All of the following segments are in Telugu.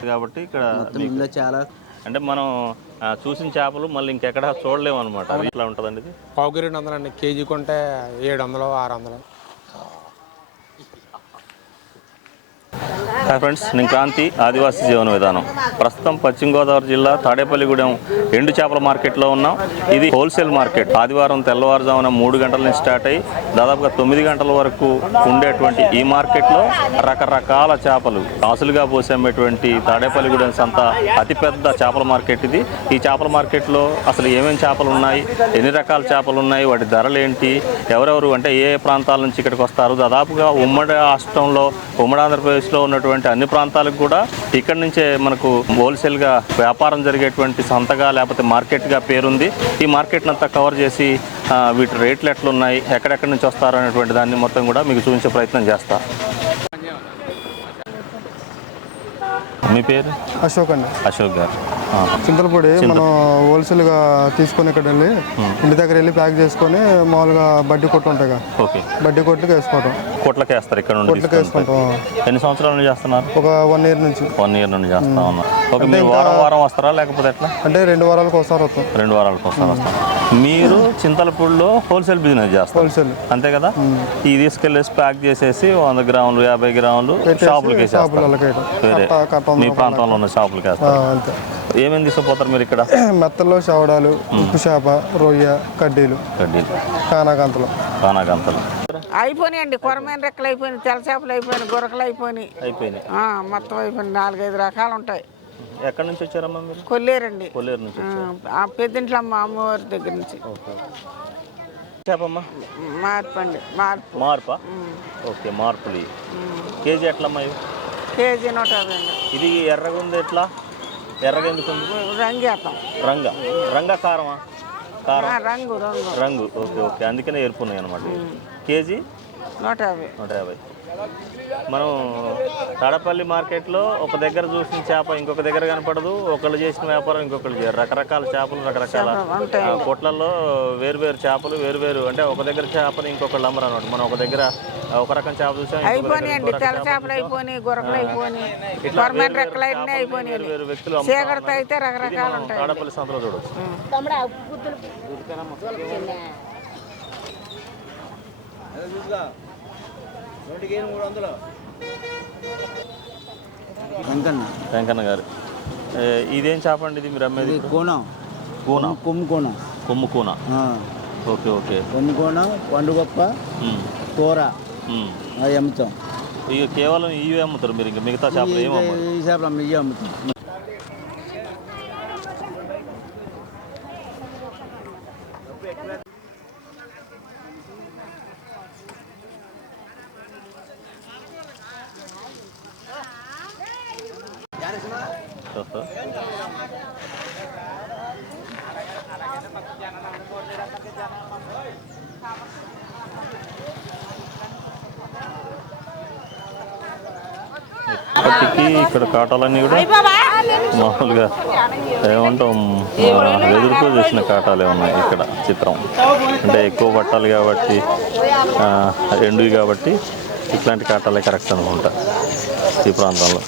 కాబట్టి ఇక్కడ చాలా అంటే మనం చూసిన చేపలు మళ్ళీ ఇంకెక్కడ చూడలేము అనమాట. అది ఇట్లా ఉంటుందండి. ఇది పావుకి 200 అండి, కేజీ కొంటే 700 600. హాయ్ ఫ్రెండ్స్, నేను క్రాంతి, ఆదివాసీ జీవన విధానం. ప్రస్తుతం పశ్చిమ గోదావరి జిల్లా తాడేపల్లిగూడెం ఎండు చేపల మార్కెట్లో ఉన్నాం. ఇది హోల్సేల్ మార్కెట్. ఆదివారం తెల్లవారుజామున 3 గంటల నుంచి స్టార్ట్ అయ్యి దాదాపుగా 9 గంటల వరకు ఉండేటువంటి ఈ మార్కెట్లో రకరకాల చేపలు కాసులుగా పోసేటువంటి తాడేపల్లిగూడెం సంత అతిపెద్ద చేపల మార్కెట్ ఇది. ఈ చేపల మార్కెట్లో అసలు ఏమేమి చేపలు ఉన్నాయి, ఎన్ని రకాల చేపలు ఉన్నాయి, వాటి ధరలు ఏంటి, ఎవరెవరు అంటే ఏ ప్రాంతాల నుంచి ఇక్కడికి వస్తారు, దాదాపుగా ఉమ్మడి రాష్ట్రంలో ఉమ్మడి ఆంధ్రప్రదేశ్లో ఉన్నటువంటి అన్ని ప్రాంతాలకు కూడా ఇక్కడి నుంచే మనకు హోల్సేల్గా వ్యాపారం జరిగేటువంటి సంతగా లేకపోతే మార్కెట్గా పేరుంది. ఈ మార్కెట్ని అంతా కవర్ చేసి వీటి రేట్లు ఎట్లున్నాయి, ఎక్కడెక్కడి నుంచి వస్తారు అనేటువంటి దాన్ని మొత్తం కూడా మీకు చూపించే ప్రయత్నం చేస్తా. మీ పేరు? అశోక్ అండి. అశోక్ గారు. చింతలపూడి మనం హోల్సేల్గా తీసుకొని ఇక్కడ వెళ్ళి ఇంటి దగ్గర వెళ్ళి ప్యాక్ చేసుకొని మామూలుగా బడ్డీ కొట్లు ఉంటాయి కదా, ఓకే, బడ్డీ కొట్లకి వేసుకోవటం. కొట్లకి వేస్తారు ఇక్కడ నుండి? కొట్లకి వేసుకుంటాం. ఎన్ని సంవత్సరాల నుండి చేస్తున్నారు? ఒక 1 ఇయర్ నుంచి. 1 ఇయర్ నుండి చేస్తా ఉన్నా. ఓకే, మీరు వారం వస్తారా లేకపోతే ఎట్లా? అంటే 2 వారాలకు ఒకసారి వస్తాం. 2 వారాలకు ఒకసారి వస్తాం. మీరు చింతలపూడిలో హోల్సేల్ బిజినెస్ చేస్తారు? హోల్సేల్, అంతే కదా. ఈ తీసుకెళ్ళేసి ప్యాక్ చేసేసి 100 గ్రాములు 50 గ్రాములు షాపులకి వేసేస్తారు. మీ ప్రాంతంలో ఉన్న షాపులకి వేస్తారు. అంతే. ఏమేమి తీసుకుపోతారు మీరు ఇక్కడ? మెత్తలు, చవడాలు, ఉప్పు చేప, రొయ్య, కడ్డీలు, కానాగంతలు. అయిపోయినాయండి. కొరమైన రెక్కలు అయిపోయినాయి, తెల్ల చేపలు అయిపోయినాయి, గొరకలు అయిపోయినాయి, మొత్తం అయిపోయినాయి. 4-5 రకాలు ఉంటాయి. ఎక్కడి నుంచి వచ్చారమ్మా మీరు? కొల్లేరండి. కొల్లేరు నుంచి. పెద్దింట్లో మా అమ్మవారి దగ్గర నుంచి. చేపమ్మా? మార్పండి. మార్పా? ఓకే, మార్పులు. కేజీ ఎట్లమ్మా? కేజీ 150 అండి. ఇది ఎర్రగా ఉంది. ఎట్లా ఎర్రగా ఎందుకు? రంగేస్తాం. రంగా కారమా? కారం, రంగు. ఓకే ఓకే, అందుకనే ఎరుపున్నాయి అనమాట. కేజీ 150. మనం తాడపల్లి మార్కెట్లో ఒక దగ్గర చూసిన చేప ఇంకొక దగ్గర కనపడదు. ఒకళ్ళు చేసిన వ్యాపారం ఇంకొకళ్ళు చేయరు. రకరకాల చేపలు రకరకాల కొట్లలో వేరు చేపలు వేరు అంటే ఒక దగ్గర చేపలు ఇంకొకళ్ళు అమ్మరు అనమాట. మనం ఒక దగ్గర ఒక రకం చేప చూసాం, తెల్ల చేపలు అయిపోయినాయి, గొరకలు అయిపోయినాయి, వేరు వ్యక్తులు అయితే రకరకాలు ఉంటాయి. తాడపల్లి సంతలో చూడవచ్చు. వెంకన్న గారు, ఇదేం చేప అండి ఇది మీరు అమ్మేది? కొమ్ము కూన. Okay okay. కొమ్ము కూన, పండుగప్ప, కూర అమ్ముతాం. ఇక కేవలం ఇవి అమ్ముతారు మీరు? ఇంకా మిగతా చేపలు ఏమి అమ్ముతారు? ఈ చేపలు ఇవి అమ్ముతాం. ఇప్పటికీ ఇక్కడ కాటాలన్నీ కూడా మామూలుగా ఏమంటాం వెదురుతో చేసిన కాటాలే ఉన్నాయి ఇక్కడ. చిత్రం అంటే ఎక్కువ పట్టాలి కాబట్టి, ఎండువి కాబట్టి ఇట్లాంటి కాటాలే కరెక్ట్ అనుకుంటా ఈ ప్రాంతంలో.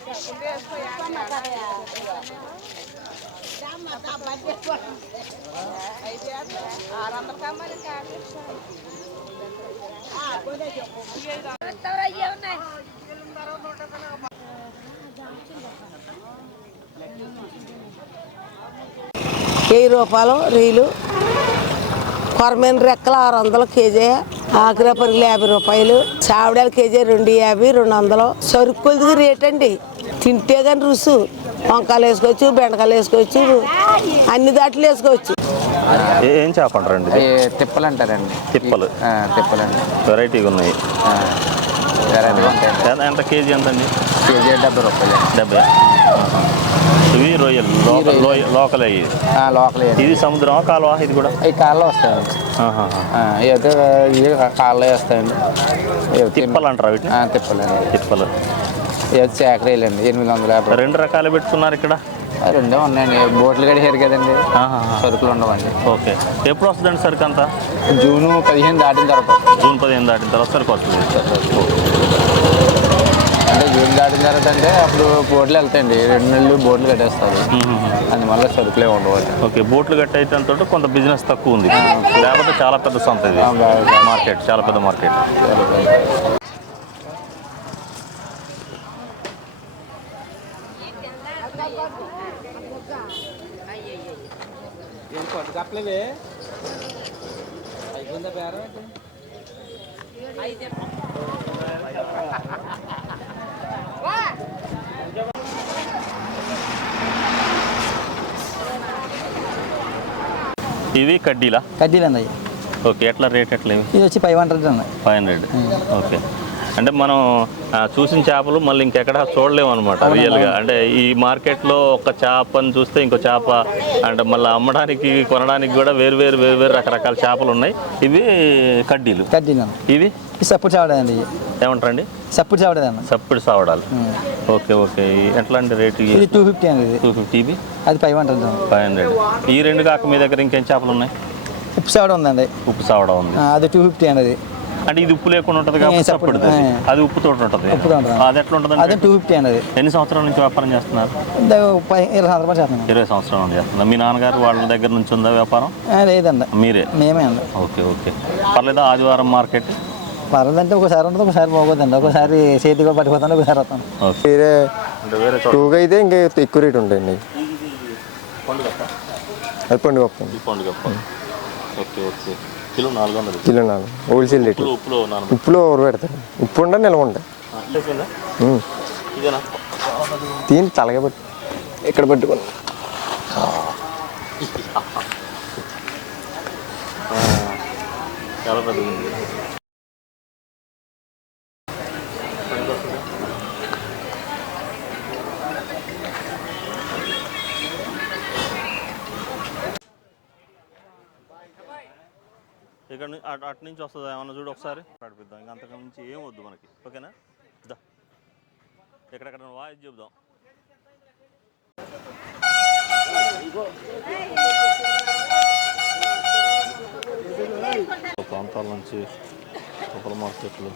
₹1000 రీలు, కొరమైన రెక్కలు 600 కేజీ, ఆకురా పరుగులు ₹50, చావడాలు కేజీ 250, 200. సరుకులది రేట్ అండి. తింటే కానీ రుసు. వంకాయలు వేసుకోవచ్చు, బెండకాయలు వేసుకోవచ్చు, అన్ని దాంట్లో వేసుకోవచ్చు. ఏం చేప అంటారండి? తిప్పలు అంటారండి. తిప్పలండి వెరైటీగా ఉన్నాయి. ఎంత కేజీ ఎంత అండి? కేజీ ₹70. 70. ఇవి రొయ్యలు లోకల్ అయ్యి. ఇది సముద్రం కాలువ? ఇది కూడా ఈ కాళ్ళలో వస్తాయండి. అయితే ఇవి కాళ్ళలో వస్తాయండి. తిప్పలు అంటారు వీటిని? తిప్పలు. సేకరేయాలండి 850. 2 రకాలు పెట్టుకున్నారు ఇక్కడ? 2 ఉన్నాయండి. బోట్లు కడిగారు కదండి, సరుకులు ఉండవండి. ఓకే. ఎప్పుడు వస్తుందండి సరుకు అంతా? జూన్ 15 దాటిన తర్వాత. జూన్ 15 దాటిన తర్వాత సరుకు వస్తుంది. అంటే జూన్ దాటిన తర్వాత అంటే అప్పుడు బోట్లు వెళ్తాయండి 2 నెలలు బోట్లు కట్టేస్తారు అందువల్ల సరుకులే ఉండవు. ఓకే, బోట్లు కట్టేయడంతో కొంత బిజినెస్ తక్కువ ఉంది, లేకపోతే చాలా పెద్ద సంత ఇది మార్కెట్, చాలా పెద్ద మార్కెట్. ఇవి కడ్డీలా? కడ్డీలు అండి. ఓకే, ఎట్లా రేట్ ఎట్లా ఇవి? ఇది వచ్చి 500 అండి. 500. ఓకే, అంటే మనం చూసిన చేపలు మళ్ళీ ఇంకెక్కడ చూడలేము అనమాట రియల్గా. అంటే ఈ మార్కెట్లో ఒక చేపను చూస్తే ఇంకో చేప, అంటే మళ్ళీ అమ్మడానికి కొనడానికి కూడా వేరు రకరకాల చేపలు ఉన్నాయి. ఇవి కడ్డీలు. ఇవి సప్పుడు చావడండి. ఏమంటారండి? సప్పుడు చావడదండి. సప్పుడు సావడాలు. ఓకే ఓకే, ఎట్లా అండి రేటు? ఇది 250 అండి. 250. ఇవి అది 500. 500. ఈ రెండు కాక మీ దగ్గర ఇంకేం చేపలు ఉన్నాయి? ఉప్పు సావడం ఉందండి. ఉప్పు సావడం ఉంది, అది 250 అండి. అది అంటే ఇది ఉప్పు లేకుండా ఉంటుంది కాబట్టి సప్పుడు, అది ఉప్పుతో ఉంటుంది. అది ఎట్లా ఉంటుంది? అదే 250 అండి. అది ఎన్ని సంవత్సరాల నుంచి వ్యాపారం చేస్తున్నారు? 20 సంవత్సరాలు చేస్తున్నాను. 20 సంవత్సరాల నుంచి చేస్తున్నారు. మీ నాన్నగారు వాళ్ళ దగ్గర నుంచి ఉందా వ్యాపారం? లేదండి, మీరే? మేమే అండి. ఓకే ఓకే, పర్లేదా? ఆదివారం మార్కెట్ పర్లేదంటే ఒకసారి ఉంటుంది, ఒకసారి పోగొద్దండి. ఒకసారి చేతి కూడా పట్టుకుపోతాను, ఒకసారి వస్తాను. వేరే టూగా అయితే ఇంకా ఎక్కువ రేట్ ఉంటాయండి. అది పండుగ okay okay, kilo 400. Kilo 4 wholesale rate. ఉప్పులో ఎవరు పెడతారు? ఉప్పు ఉండ నిల్వ ఉంటాయి. దీన్ని చల్లగా పట్టు, ఇక్కడ పట్టుకోండి. చాలా పెద్దది. ఇక్కడ అటు నుంచి వస్తుంది ఏమన్నా చూడు ఒకసారి, నడిపిద్దాం. ఇంకా అంతకు నుంచి ఏం వద్దు మనకి. ఓకేనా? దా, ఎక్కడెక్కడ వాయిస్ చెబుదాం. ప్రాంతాల నుంచి సూపర్ మార్కెట్లు.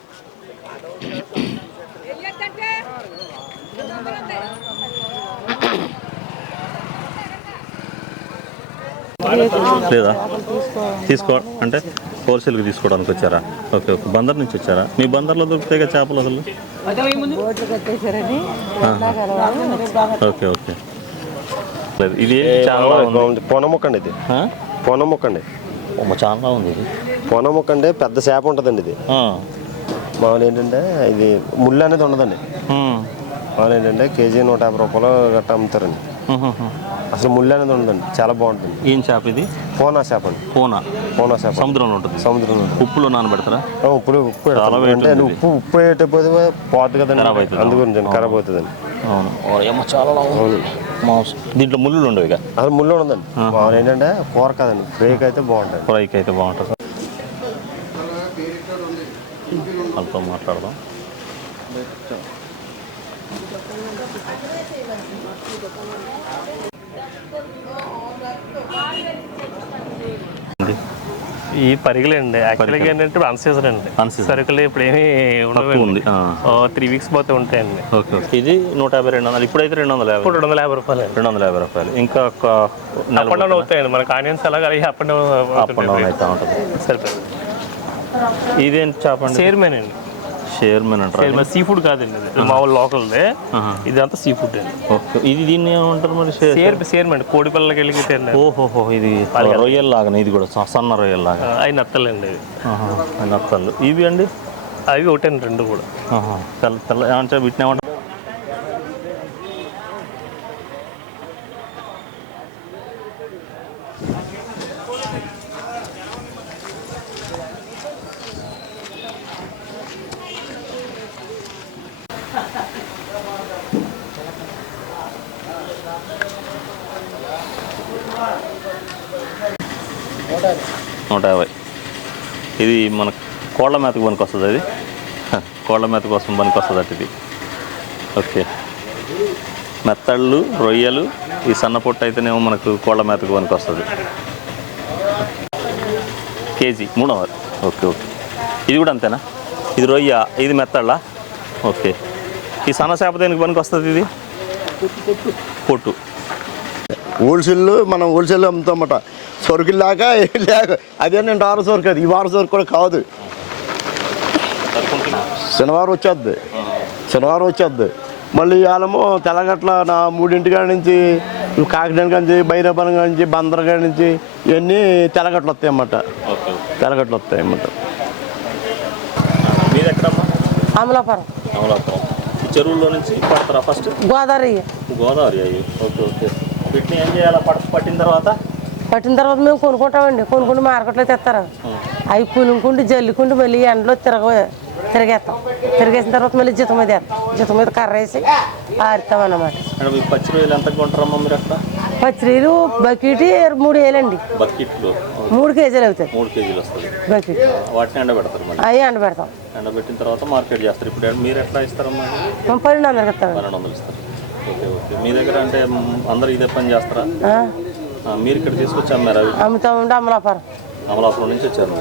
లేదా తీసుకో అంటే హోల్సేల్కి తీసుకోవడానికి వచ్చారా? ఓకే ఓకే, బందర్ నుంచి వచ్చారా? మీ బందర్లో దొరుకుతాయి చేపలు అసలు? ఓకే ఓకే, ఇది చాలా పొనముక్కండి. ఇది పొనముక్కండి. చాలా ఉంది. ఇది పొనముక్కండి, పెద్ద చేప ఉంటుందండి. ఇది మామూలు ఏంటంటే ఇది ముళ్ళు అనేది ఉండదండి. మామూలు ఏంటంటే కేజీ 150 రూపాయలు గట్ట అమ్ముతారండి. అసలు ముళ్ళు అనేది ఉండదండి, చాలా బాగుంటుంది. ఏం చేప ఇది? పోనా చేప అండి. పోనా చేప సముద్రంలో ఉంటుంది. సముద్రంలో ఉప్పులో నానబెడతారా? ఉప్పు అంటే ఉప్పు వేయకపోతే పోతుంది కదండి, అందుగురించి ఖరాబ్ అవుతుందండి. అవును, చాలా దీంట్లో ముళ్ళు ఉండవు. ఇక అసలు ముళ్ళు ఉండదండి. మామూలు ఏంటంటే కూర కదండి, ఫ్రైకి అయితే బాగుంటుంది. ఫ్రైకి అయితే బాగుంటుంది. వాళ్ళతో మాట్లాడదాం. ఈ పరిగలండి యాక్చువల్గా ఏంటంటే అన్ సీజన్ అండి. సరుకులు ఇప్పుడు ఏమి ఉండవు. 3 వీక్స్ పోతే ఉంటాయండి. ఓకే ఓకే, ఇది 150, 200. ఇప్పుడైతే 250. ఇప్పుడు 250 రూపాయలు. 250 రూపాయలు. ఇంకా అప్ అండ్ డౌన్ అవుతాయండి. మనకు ఆనియన్స్ ఎలాగ అప్ అండ్ డౌన్ అవుతా ఉంటుంది. సరిపోయింది. ఇదేంటి చేప? షేర్మెన్ అండి. షేర్మెన్ అంటారు. సీ ఫుడ్ కాదండి, ఇది మామూలు లోకల్దే. ఇదంతా సీ ఫుడ్ అండి. ఓకే, ఇది దీన్ని ఏమంటారు మరి? షేర్మెన్, కోడి పిల్లలకి వెళ్ళి. ఓహోహో, ఇది రొయ్యల్ లాగా. ఇది కూడా సన్న రొయ్యల్ లాగా. అవి నత్తలండి. అవి నత్తలు. ఇవి అండి? అవి ఒకటండి, 2 కూడా. తెల్ల తెల్ల ఏమంటే వీటిని ఏమంటారు? $150. ఇది మన కోళ్ళ మేతకు పనికి వస్తుంది. అది కోళ్ళ మేత కోసం పనికి వస్తుంది అటు ఇది. ఓకే, మెత్తళ్ళు, రొయ్యలు, ఈ సన్న పొట్టు అయితేనేమో మనకు కోళ్ళ మేతకు పనికి వస్తుంది. కేజీ 300. ఓకే ఓకే, ఇది కూడా అంతేనా? ఇది రొయ్య, ఇది మెత్తళ్ళ. ఓకే, ఈ సన్న చేప దేనికి పనికి వస్తుంది ఇది? పొట్టు. హోల్సేల్ మనం హోల్సేల్ అమ్ముతామట. సరుకులు లేక లేక అదే నేను ఆరు సరుకు అది ఈ వారం సరుకు కూడా కాదు. శనివారం వచ్చేద్ది మళ్ళీ ఇవాళమో తెల్లగట్ల నా 3 కాడ నుంచి కాకినాడ నుంచి బైరాపురం కాడ నుంచి బందర్ నుంచి ఇవన్నీ తెల్లగట్లు వస్తాయన్నమాట. అమలాపురం చెరువుల్లో నుంచి పడతారా ఫస్ట్? గోదావరి అయ్యి. ఓకే. వీటిని ఏం చేయాలి? పట్టిన తర్వాత మేము కొనుక్కుంటామండి. కొనుక్కుంటూ మార్కెట్లో తెస్తారు. అవి పులుకుంటూ జల్లుకుంటూ మళ్ళీ ఎండలో తిరిగేస్తాం. తిరిగేసిన తర్వాత మళ్ళీ జీతం మీద కర్ర వేసి ఆరుతాం అన్నమాట. పచ్చి రొయ్యలు ఎంత కొంటారమ్మా మీరు అక్కడ? పచ్చిరీలు బకెట్ 3 వేలండి. బకెట్లు 3 కేజీలు అవుతాయి. 3 కేజీలు వస్తుంది బకెట్. వాటిని ఎండబెడతారు. అవి ఎండబెడతాం. ఎండబెట్టిన తర్వాత మార్కెట్ చేస్తారు. ఇప్పుడు మీరు ఎట్లా ఇస్తారమ్మా? 1200 ఇస్తాం. 1200 ఇస్తారు. ఓకే. మీ దగ్గర అంటే అందరు ఇదే పని చేస్తారా? మీరు ఇక్కడ తీసుకొచ్చి అమ్మారా? అమ్ముతామండి. అమలాపురం నుంచి వచ్చారు.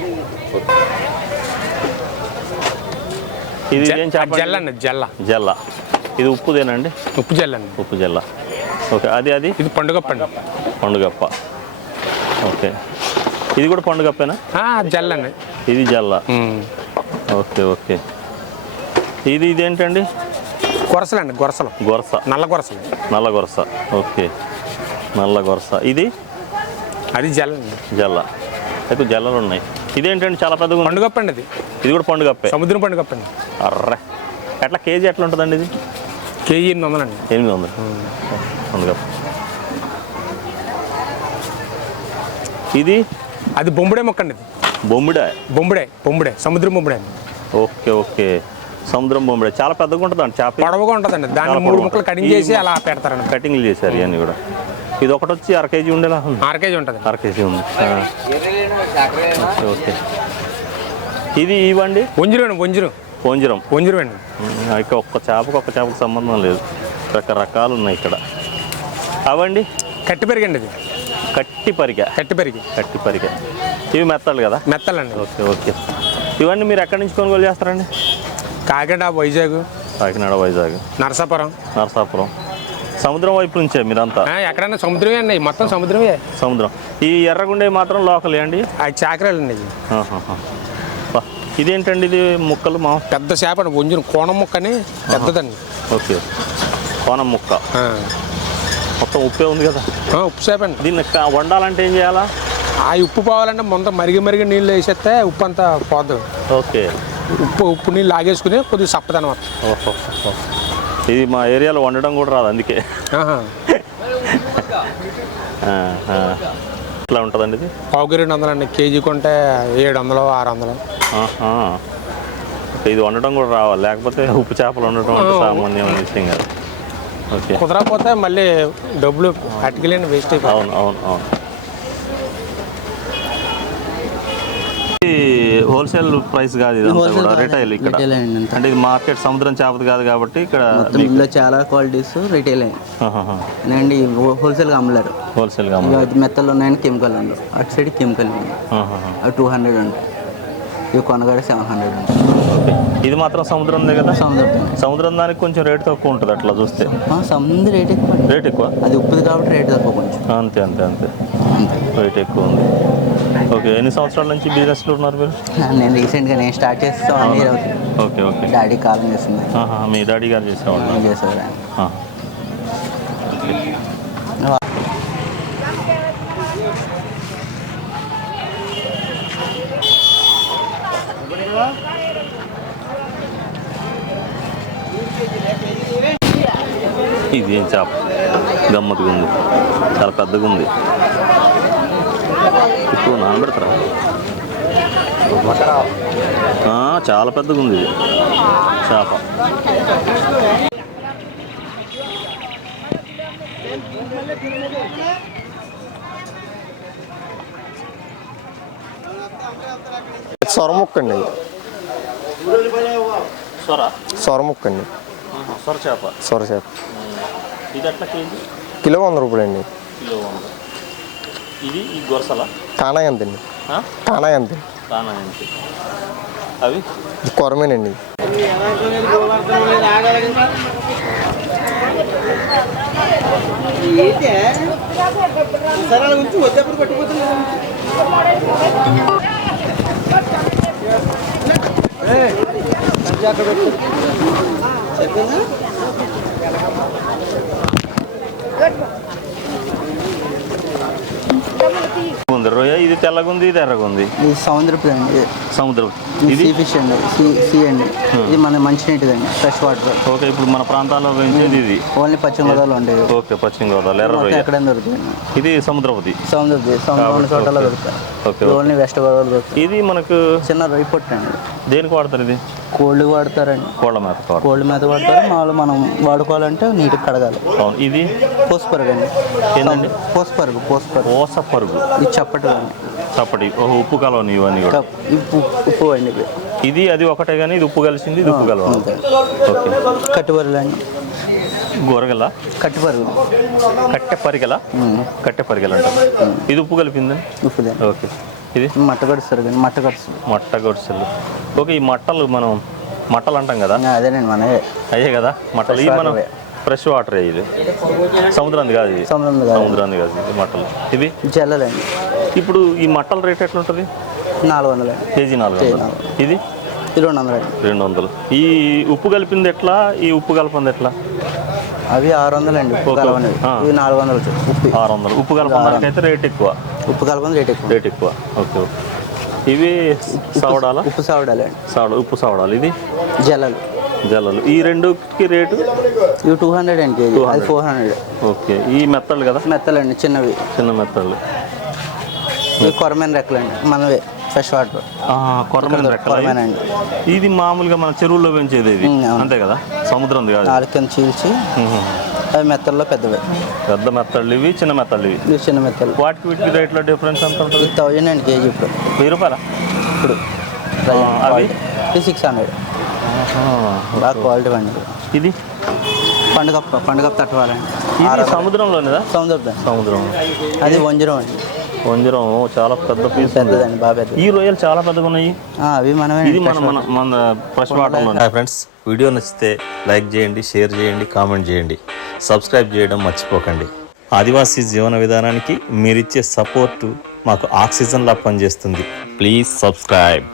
ఇది జల్ల. ఇది ఉప్పుదేనండి? ఉప్పు జల్ల. ఓకే. అది ఇది పండుగప్ప. ఓకే. ఇది కూడా పండుగప్పేనా? జల్లండి. ఇది జల్ల. ఓకే. ఇదేంటండి? గొరసలండి. గొరస. నల్ల గొరస. ఓకే. నల్ల గొరస. అది జల్ల. అయితే జల్లలు ఉన్నాయి. ఇదేంటండి చాలా పెద్దగా? పండుగప్పండి. ఇది కూడా పండుగప్పే. సముద్రం పండుగప్పండి. అర్రే ఎట్లా కేజీ ఎట్లా ఉంటుందండి ఇది? కేజీ 800 అండి. 800 పండుగప్ప. అది బొంబుడే మొక్కండి. బొంబుడే సముద్రం బొంబుడే. ఓకే. సముద్రం బొంబుడే చాలా పెద్దగా ఉంటుంది అండి. చేప పొడవుగా ఉంటుందండి. దాన్ని 3 ముక్కలు కటింగ్ చేసి అలా పెడతారండి. కటింగ్లు చేశారు ఇవన్నీ కూడా. ఇది ఒకటి వచ్చి 1/2 కేజీ ఉండేలా? 1/2 కేజీ ఉంటుంది. 1/2 కేజీ ఉంది. ఓకే. ఇవ్వండి. వంజరం అండి. ఇక ఒక్క చేపకు సంబంధం లేదు. రకరకాలు ఉన్నాయి ఇక్కడ. అవండి కట్టి పెరిగండి. ఇది కట్టి పరిగ. ఇవి మెత్తలు కదా? మెత్తలండి. ఓకే. ఇవన్నీ మీరు ఎక్కడి నుంచి కొనుగోలు చేస్తారండి? కాకినాడ వైజాగ్ నరసాపురం. సముద్రం వైపు నుంచే మీరంతా? ఎక్కడైనా సముద్రమే అండి. మొత్తం సముద్రం. ఈ ఎర్రగుండే మాత్రం లోకల్ అండి? అది చాకరాలండి. ఇదేంటండి? ఇది ముక్కలు పెద్ద చేప అండి. వంజరం కోణం ముక్క అని పెద్దదండి. ఓకే. కోణం ముక్క. మొత్తం ఉప్పే ఉంది కదా? ఉప్పు చేప అండి. దీన్ని వండాలంటే ఏం చేయాలా? ఆ ఉప్పు పోవాలంటే మొంత మరిగి నీళ్ళు వేసేస్తే ఉప్పు అంతా పోదు. ఓకే. ఉప్పు నీళ్ళు లాగేసుకుని కొద్దిగా సప్పదనమాట. ఇది మా ఏరియాలో వండడం కూడా రాదు అందుకే. ఎట్లా ఉంటుందండి ఇది? పావుకి 200 అండి. కేజీ కొంటే 700 600. ఇది వండడం కూడా రావాలి, లేకపోతే ఉప్పు చేపలు వండటం అంటే సామాన్యమైన విషయం కాదు. ఓకే. కుదరకపోతే మళ్ళీ డబ్బులు అటుకెళ్ళి వేస్ట్ అయిపోయి. అవును. హోల్సేల్ ప్రైస్ కాదు, రిటైల్ ఇక్కడ. అంటే ఇది మార్కెట్ సముద్రం చేపది కాదు కాబట్టి ఇక్కడ చాలా క్వాలిటీస్ రిటైల్ అండి. హోల్సేల్గా అమ్మలేరు. మెత్తలు ఉన్నాయని కెమికల్ ఉండవు. అటు సైడ్ కెమికల్ ఉంది. 200 ఉంటాయి. ఇవి కొనగానే 700 ఉంటాయి. ఇది మాత్రం సముద్రం కదా? సముద్రం దానికి కొంచెం రేట్ తక్కువ ఉంటుంది అట్లా చూస్తే. సముద్రం రేట్ ఎక్కువ. అది ఉప్పుది కాబట్టి రేట్ తక్కువ కొంచెం. అంతే. రేట్ ఎక్కువ ఉంది. ఓకే. ఎన్ని సంవత్సరాల నుంచి బిజినెస్లో ఉన్నారు మీరు? నేను రీసెంట్గా స్టార్ట్ చేస్తే 1 year అవుతుంది. ఓకే. డాడీ కాలం చేస్తుంది. మీ డాడీ గారు చేసేవాళ్ళు? చేసేవారు. ఇది ఏం చేప? గమ్మత్తుగా ఉంది, చాలా పెద్దగా ఉంది. ఇప్పుడు నానబెడతారా? చాలా పెద్దగా ఉంది ఇది చేప. సొరముక్క అండి. సొరముక్క అండి. సొర చేప. ఇది ఎట్లా కేజీ? కిలో 100 రూపాయలు అండి. ఇది ఈ గొరసలా? తానా ఎంత అండి? తానా ఎంత? అవి కొరమేనండి. ఉంది రొయ్య, ఇది తెల్లగుంది, ఇది ఎర్రగుంది. ఇది సముద్రపు అండి, సముద్రం ఇది సీ ఫిష్ అండి, సీ అండి. ఇది మన మంచినీటిదండి, ఫ్రెష్ వాటర్. ఓకే, ఇప్పుడు మన ప్రాంతాల్లో పెంచేది ఇది ఓన్లీ పశ్చిమ గోదావరిలో ఉండేది. ఓకే, పశ్చిమ గోదావరి ఎర్ర రొయ్య. ఎక్కడైనా దొరుకుతుంది. ఇది సముద్రపుది. సముద్రం చోటలో దొరుకుతాయి. ఓకే, ఓన్లీ వెస్ట్ గోదావరి దొరుకుతుంది. ఇది మనకు చిన్న రొయ్య పొట్టు అండి. దేనికి వాడతారు ఇది? కోళ్ళు వాడతారండి, కోళ్ళ మేత. కోళ్ళ మేత వాడతారు. మామూలు మనం వాడుకోవాలంటే నీట్గా కడగాలి. అవును, ఇది పోస్పరుగు అండి. ఏంటండి? పోస్పరుగు. ఓస పరుగు. ఇది చప్పటి అండి, చప్పటి. ఓహో, ఉప్పు కాలం ఇవన్నీ కూడా. ఉప్పు అండి. ఇది అది ఒకటే కానీ ఇది ఉప్పు కలిసింది, ఇది ఉప్పు కలవ. ఓకే, కట్టుబరులు అండి. గొరగల కట్టుబరుగు. కట్టె పరిగెల అంటారు. ఇది ఉప్పు కలిపింది. ఉప్పుదే. ఓకే, ఇది మట్టగడుస్తారు కానీ మట్ట గొడుసెలు. ఓకే, ఈ మట్టలు మనం మట్టలు అంటాం కదా, అదేనండి మనమే అయ్యే కదా మట్టలు. ఇవి మనం ఫ్రెష్ వాటర్. ఇది సముద్రాన్ని కాదు, ఇది సముద్రాన్ని కాదు, ఇది మట్టలు. ఇవి జల్లలండి. ఇప్పుడు ఈ మట్టల రేట్ ఎట్లుంటుంది? 400 కేజీ 400. ఇది 200. ఈ ఉప్పు కలిపింది ఎట్లా, ఈ ఉప్పు కలపంది ఎట్లా? అవి 600 అండి. ఉప్పు కలపండి. ఇవి 400. 600. ఉప్పు కలపడానికి అయితే రేట్ ఎక్కువ. ఉప్పు కలపంది రేట్ ఎక్కువ. Okay, okay. ఇవి సవడాలా? ఉప్పు సవడాలు అండి. ఉప్పు సవడాలు. ఇది జల్లలు. ఈ రెండుకి రేటు? ఇవి 200 అండి కేజీ. అది 400. ఓకే, ఈ మెత్తలు కదా? మెత్తలండి, చిన్న మెత్తలు. ఇవి కొరమైన రెక్కలు అండి, మనవే ఫ్రెష్ వాటర్. కొరమైన రెక్కలు. ఇది మామూలుగా మన చెరువుల్లో పెంచేది ఇది, అంతే కదా? సముద్రం కాదు. 4 కింద చీల్చి అవి మెత్తల్లో పెద్ద మెత్తళ్ళు. ఇవి చిన్న మెత్తళ్ళు. ఇవి చిన్న మెత్తలు. వాటికి వీటికి రేట్లో డిఫరెన్స్ ఎంత ఉంటుంది? 1000 అండి కేజీ. ఇప్పుడు 1000 రూపాయల ఇప్పుడు. అవి 600. బాగా క్వాలిటీ అండి. ఇది పండుగ తట్టువాలండి. ఇది సముద్రంలోనేదా? సముద్రం. అది వంజరం అండి. వంజరం చాలా పెద్ద పీస్, పెద్దదండి, బాగా పెద్ద. ఈ రొయ్యలు చాలా పెద్దగా ఉన్నాయి. అవి మనమే. ఇది మన ఫ్రెష్ వాటర్లో. ఫ్రెండ్స్, వీడియో నచ్చితే లైక్ చేయండి, షేర్ చేయండి, కామెంట్ చేయండి, సబ్స్క్రైబ్ చేయడం మర్చిపోకండి. ఆదివాసీ జీవన విధానానికి మీరిచ్చే సపోర్టు మాకు ఆక్సిజన్లా పనిచేస్తుంది. Please subscribe.